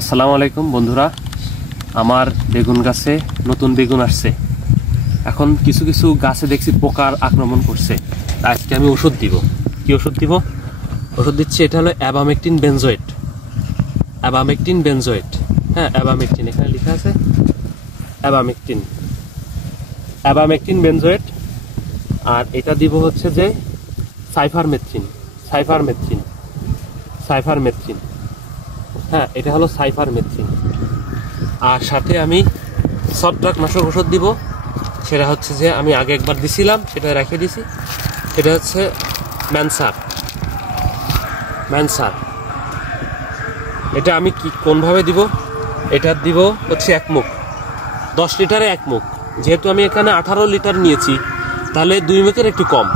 আসসালামু আলাইকুম বন্ধুরা, আমার বেগুন গাছে নতুন বেগুন আসছে। এখন কিছু কিছু গাছে দেখছি পোকার আক্রমণ করছে। আজকে আমি ওষুধ দিব। কি ওষুধ দিব? ওষুধ দিচ্ছি, এটা হলো অ্যাবামেকটিন বেনজোয়েট। অ্যাবামেকটিন বেনজোয়েট, হ্যাঁ অ্যাবামেকটিন, এখানে লেখা আছে অ্যাবামেকটিন। Abamectin benzoate. আর এটা দিব হচ্ছে যে সাইফারমেথ্রিন। সাইফারমেথ্রিন সাইফারমেথ্রিন হ্যাঁ, এটা হলো সাইফারমেথ্রিন। আর সাথে আমি ছত্রাকনাশক ওষুধ দিব। সেটা হচ্ছে যে আমি আগে একবার দিছিলাম, সেটা রেখে দিছি। সেটা হচ্ছে ম্যানসার। ম্যানসার এটা আমি কোনভাবে দিব? এটা দিব হচ্ছে এক মুখ, 10 লিটারে এক মুখ। যেহেতু আমি এখানে 18 লিটার নিয়েছি, তাহলে 2 মুখের একটু কম।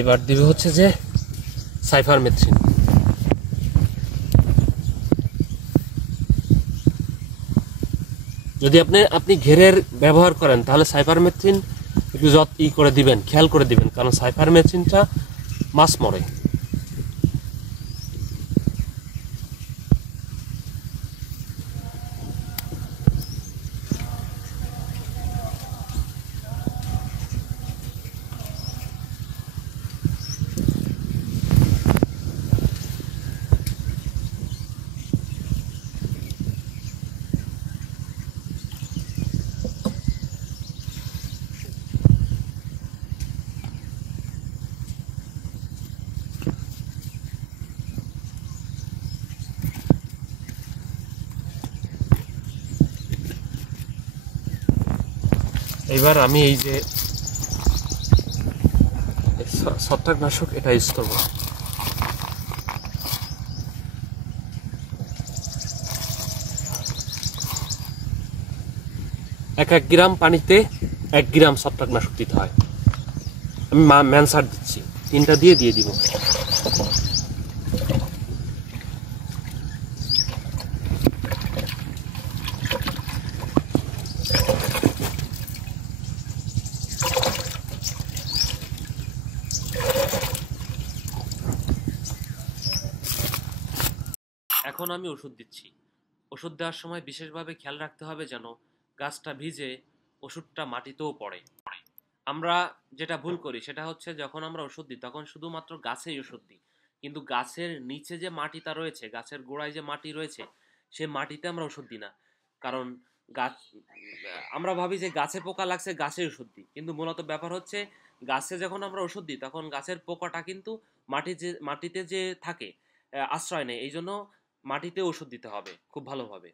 এবার দিবে হচ্ছে যে সাইফারমেথ্রিন। যদি আপনি ঘেরের ব্যবহার করেন, তাহলে সাইফারমেথ্রিন একটু করে দিবেন, খেয়াল করে দিবেন, কারণ সাইফারমেথ্রিনটা মাছ মরে। এবার আমি এই যে ছত্রাকনাশক এটা ইউজ করব। এক গ্রাম পানিতে 1 গ্রাম ছত্রাকনাশক দিতে হয়। আমি ম্যানসার দিচ্ছি, 3টা দিয়ে দিব। এখন আমি ওষুধ দিচ্ছি। ওষুধ দেওয়ার সময় বিশেষভাবে খেয়াল রাখতে হবে যেন গাছটা ভিজে ওষুধটা মাটিতেও পড়ে। আমরা যেটা ভুল করি সেটা হচ্ছে, যখন আমরা ওষুধ দিই তখন শুধুমাত্র গাছেই ওষুধ দিই, কিন্তু গাছের নিচে যে মাটিটা রয়েছে, গাছের গোড়ায় যে মাটি রয়েছে, সে মাটিতে আমরা ওষুধ দিই না। কারণ গাছ, আমরা ভাবি যে গাছে পোকা লাগছে, গাছে ওষুধ দিই, কিন্তু মূলত ব্যাপার হচ্ছে গাছে যখন আমরা ওষুধ দিই তখন গাছের পোকাটা কিন্তু মাটিতে যে থাকে, আশ্রয় নেয়। এই জন্য মাটিতে ওষুধ দিতে হবে খুব ভালোভাবে।